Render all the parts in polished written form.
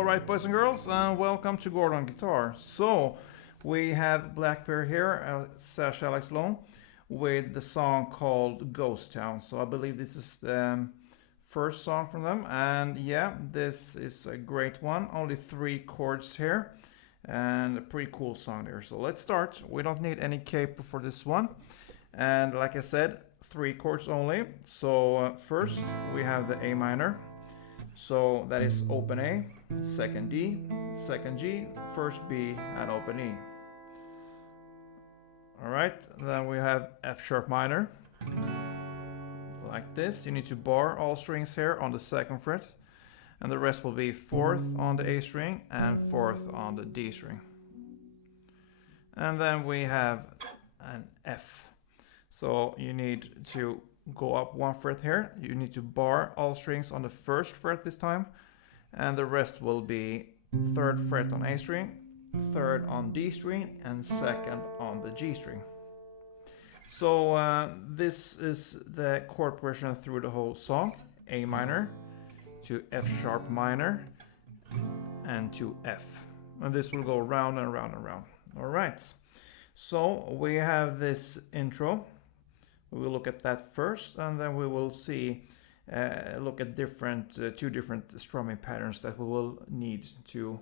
Alright, boys and girls, and welcome to Gordon Guitar. So, we have BLACKBEAR here, Sasha like Sloan, with the song called Ghost Town. So I believe this is the first song from them, and yeah, this is a great one. Only 3 chords here, and a pretty cool song there. So let's start. We don't need any capo for this one, and like I said, 3 chords only. So first we have the A minor. So that is open A, second D, second G, first B, and open E. Alright, then we have F sharp minor. Like this. You need to bar all strings here on the 2nd fret. And the rest will be 4th on the A string and 4th on the D string. And then we have an F. So you need to go up 1 fret here. You need to bar all strings on the 1st fret this time, and the rest will be 3rd fret on A string, 3rd on D string, and 2nd on the G string. So this is the chord progression through the whole song: A minor to F sharp minor and to F, and this will go round and round and round. All right, so we have this intro. We will look at that first, and then we will see, look at two different strumming patterns that we will need to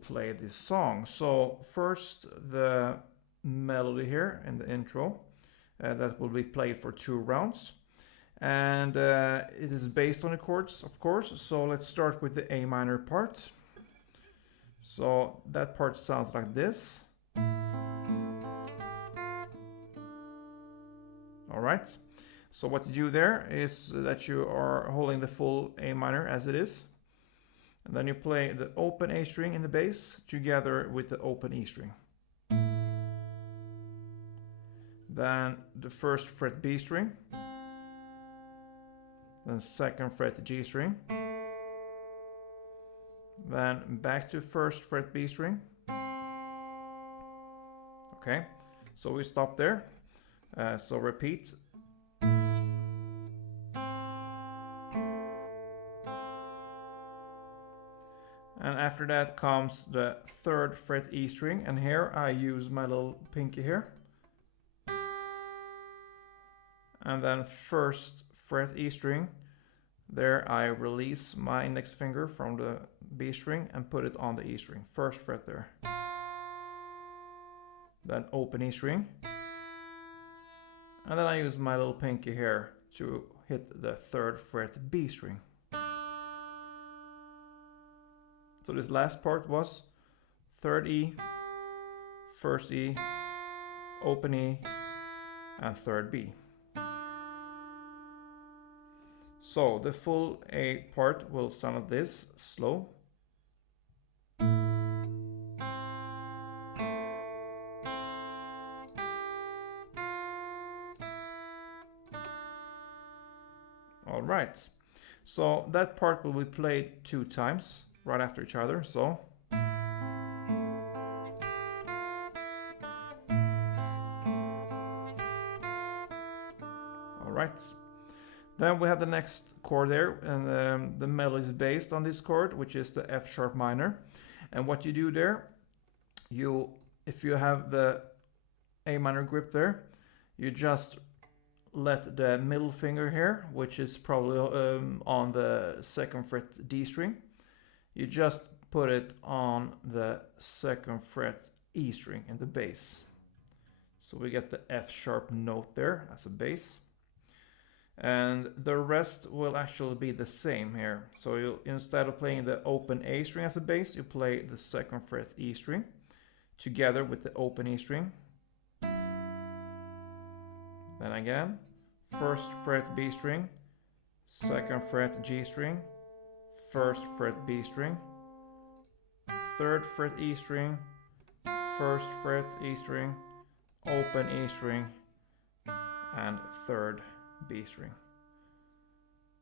play this song. So first, the melody here in the intro, that will be played for 2 rounds, and it is based on the chords, of course. So let's start with the A minor part. So that part sounds like this. Alright, so what you do there is that you are holding the full A minor as it is, and then you play the open A string in the bass together with the open E string. Then the 1st fret B string, then 2nd fret G string, then back to 1st fret B string. Okay, so we stop there. So repeat. And after that comes the 3rd fret E string, and here I use my little pinky here. And then 1st fret E string, there I release my index finger from the B string and put it on the E string, 1st fret there. Then open E string. And then I use my little pinky here to hit the 3rd fret B string. So this last part was 3rd E, 1st E, open E, and 3rd B. So the full A part will sound like this, slow. Alright, so that part will be played 2 times right after each other. So alright, then we have the next chord there, and the melody is based on this chord, which is the F sharp minor. And what you do there, if you have the A minor grip there, you just let the middle finger here, which is probably on the 2nd fret D string, you just put it on the 2nd fret E string in the bass. So we get the F sharp note there as a bass. And the rest will actually be the same here. So instead of playing the open A string as a bass, you play the 2nd fret E string together with the open E string. Then again, 1st fret B string, 2nd fret G string, 1st fret B string, 3rd fret E string, 1st fret E string, open E string, and 3rd B string.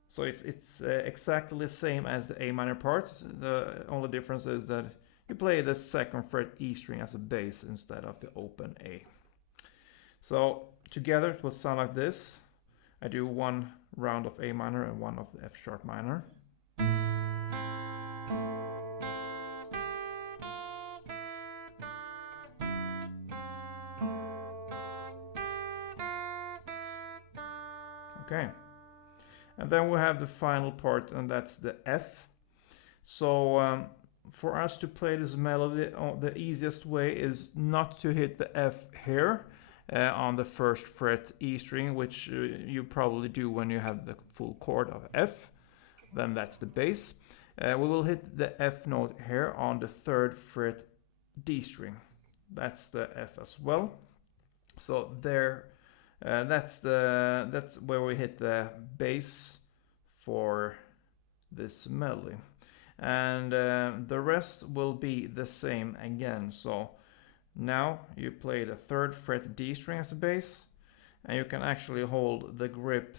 So it's exactly the same as the A minor part. The only difference is that you play the 2nd fret E string as a bass instead of the open A. So together it will sound like this. I do 1 round of A minor and 1 of F sharp minor. Okay. And then we have the final part, and that's the F. So for us to play this melody, the easiest way is not to hit the F here on the first fret E string, which you probably do when you have the full chord of F. Then that's the bass. We will hit the F note here on the third fret D string. That's the F as well. So there, that's where we hit the bass for this melody, and the rest will be the same again. So now you play the third fret D string as a bass, and you can actually hold the grip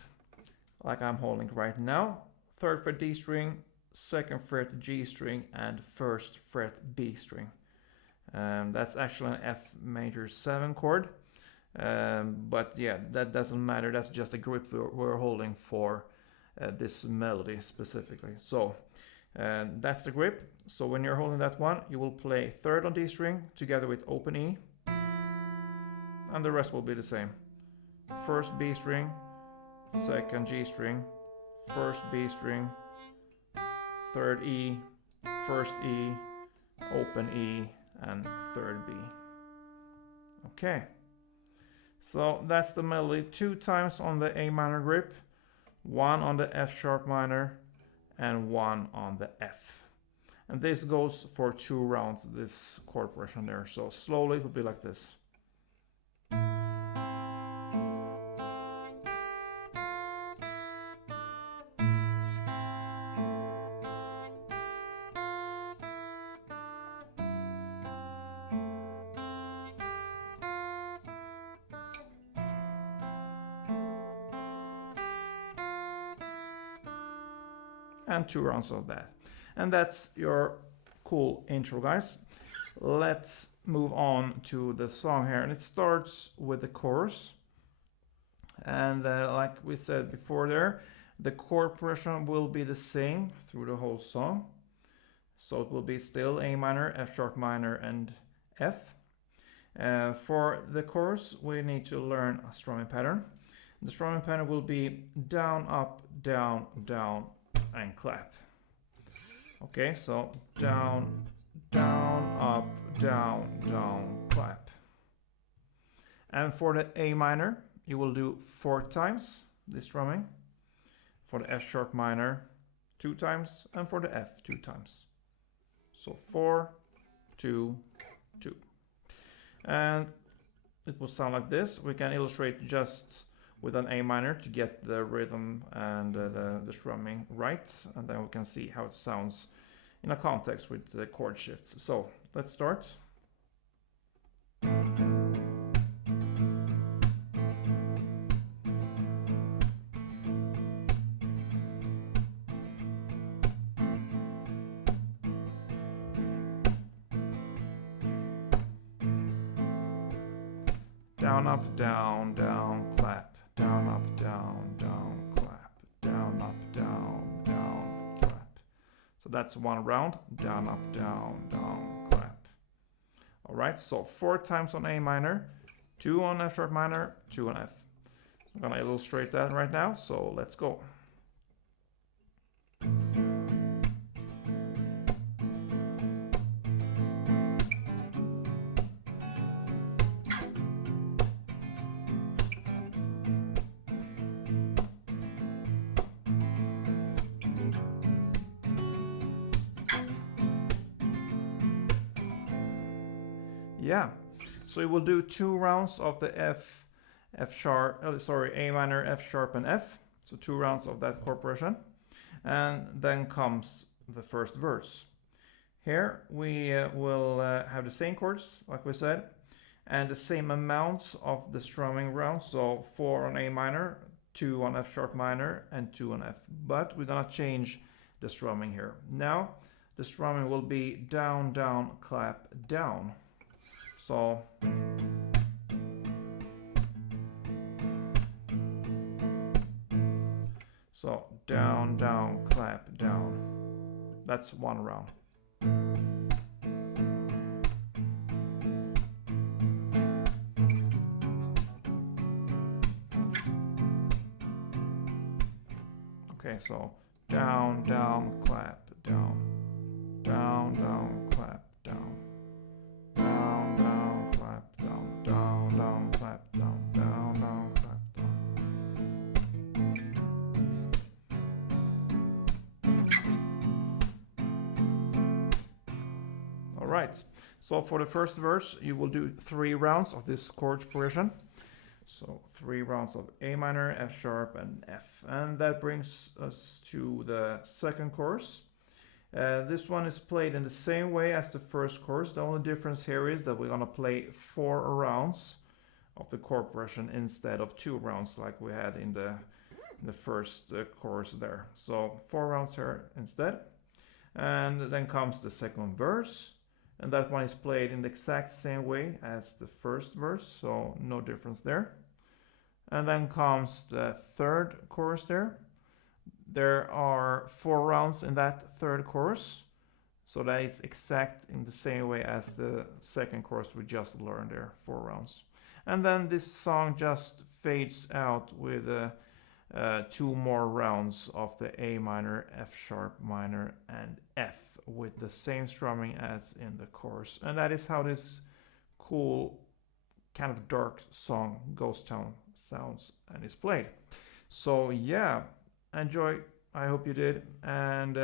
like I'm holding right now. Third fret D string, second fret G string, and first fret B string. That's actually an F major 7 chord. But yeah, that doesn't matter. That's just a grip we're holding for this melody specifically. So that's the grip. So when you're holding that one, you will play third on D string together with open E, and the rest will be the same. First B string, second G string, first B string, third E, first E, open E, and third B. Okay. So that's the melody 2 times on the A minor grip, 1 on the F sharp minor, and 1 on the F. And this goes for 2 rounds, this chord progression there. So slowly it will be like this. And 2 rounds of that. And that's your cool intro, guys. Let's move on to the song here. And it starts with the chorus. And like we said before there, the chord progression will be the same through the whole song. So it will be still A minor, F sharp minor, and F. For the chorus, we need to learn a strumming pattern. The strumming pattern will be down, up, down, down, and clap. Okay, so down, down, up, down, down, clap. And for the A minor, you will do 4 times this strumming. For the F sharp minor, 2 times, and for the F, 2 times. So 4, 2, 2. And it will sound like this. We can illustrate just with an A minor to get the rhythm and the strumming right, and then we can see how it sounds in a context with the chord shifts. So let's start. Down, up, down, down, clap. Down, up, down, down, clap. Down, up, down, down, clap. So that's 1 round. Down, up, down, down, clap. All right, so 4 times on A minor, 2 on F sharp minor, 2 on F. I'm gonna illustrate that right now, so let's go. Yeah, so we will do 2 rounds of the A minor, F sharp, and F. So 2 rounds of that chord progression. And then comes the first verse. Here we will have the same chords, like we said, and the same amounts of the strumming rounds. So 4 on A minor, 2 on F sharp minor, and 2 on F. But we're gonna change the strumming here. Now the strumming will be down, down, clap, down. So down, down, clap, down. That's 1 round. Okay, so down, down, clap, down, down, down, clap, down, down, down, clap, down, down, down, clap, down, down, down, clap, down. All right, so for the first verse, you will do 3 rounds of this chord progression. So 3 rounds of A minor, F sharp, and F. And that brings us to the second chorus. This one is played in the same way as the first chorus. The only difference here is that we're going to play 4 rounds of the chord progression instead of 2 rounds like we had in the first chorus there. So 4 rounds here instead. And then comes the second verse. And that one is played in the exact same way as the first verse, so no difference there. And then comes the third chorus there. There are 4 rounds in that third chorus, so that it's exact in the same way as the second chorus we just learned there, 4 rounds. And then this song just fades out with 2 more rounds of the A minor, F sharp minor, and F, with the same strumming as in the chorus. And that is how this cool kind of dark song Ghost Town sounds and is played. So yeah, enjoy. I hope you did, and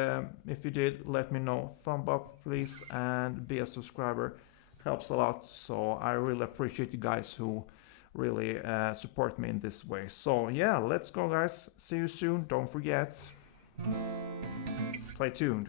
if you did, let me know. Thumb up please, and be a subscriber, helps a lot. So I really appreciate you guys who really support me in this way. So yeah, let's go guys, see you soon. Don't forget, play tuned.